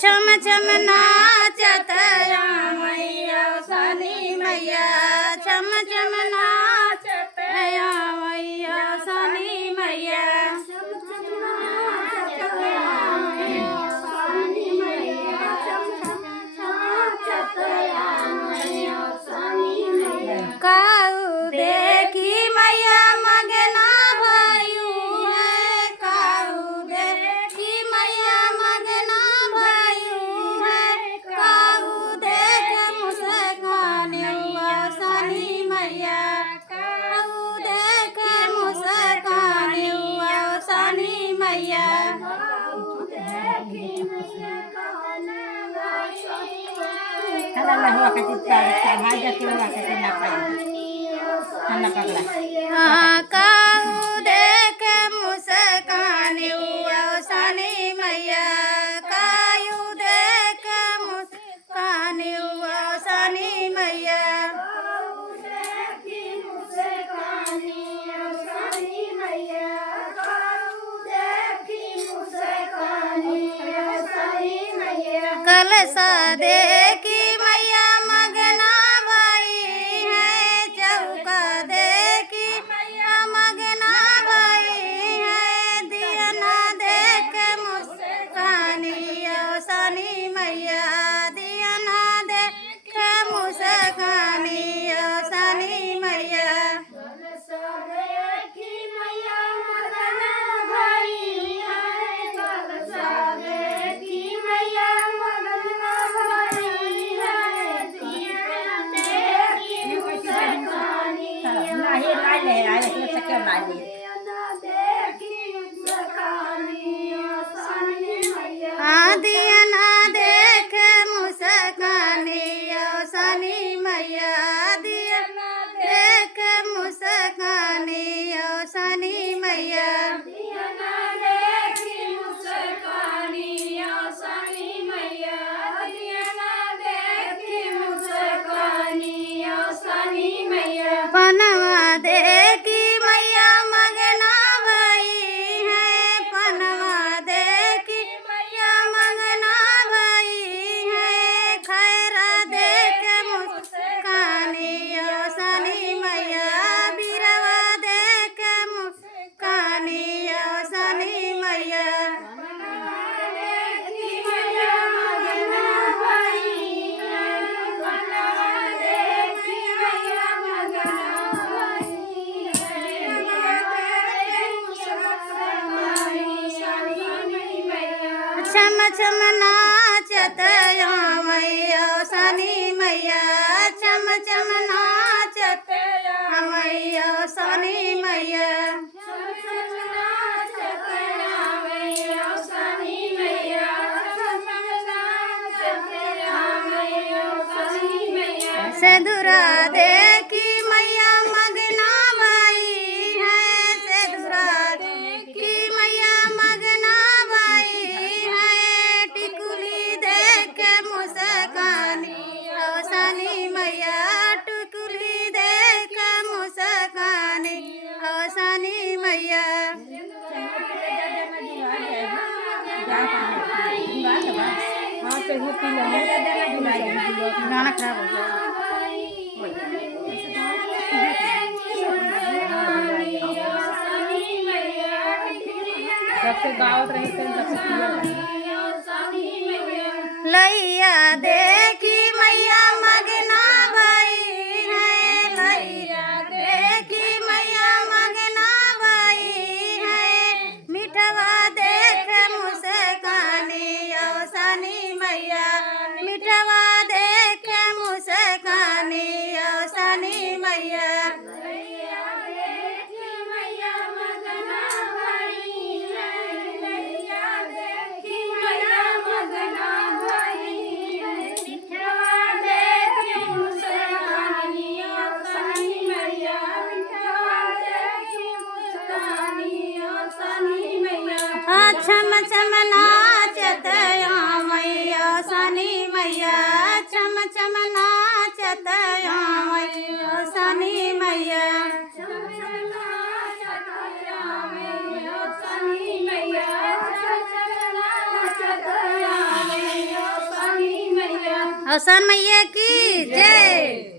छम छम नाचत मैया सनी मैया छम छम नाचत मैया सनी मैया काऊ देखी मैया मगना भयू है काऊ देखी मैया मगना भयू है काऊ देख मुस्कानी सनी मैया काऊ देख मुस्कानी सनी मैया काऊ देख मुस्कानी सनी मैया काऊ देख मुस्कानी सनी मैया कलसा देखी मैया मगना भई है चौका देखी मैया मगना भई है दिया ना देख मुस्कानी सनी मैया दिया ना देख मुस्कानी सनी मैया दिया ना देख मुस्कानी सनी मैया दिया ना देख मुस्कानी सनी मैया पनवा देखी मैया मगना भई है पनवा देखी मैया मगना भई है खैरा देख मुस्कानी सनी मैया बीरवा देख मुस्कानी सनी मैया छम छम नाचत मैया सनी मैया छम छम नाचत मैया सनी मैया सेदुरा देखी मैया मगना भई है सेदुरा देखी मैया मगना भई है टिकुली देख मुस्कानी सनी मैया टिकुली देख मुस्कानी सनी मैया गाना खराब हो गया जब से गावत रही तब से लैया देखी मैया मगना भई है लैया देखी मैया मगना भई है मिठवा देख मुस्कानी सनी मैया मिठवा देख मुस्कानी सनी मैया छम छम नाचत मैया सनी मैया छम छम नाचत मैया सनी मैया अवसान मैया की जय।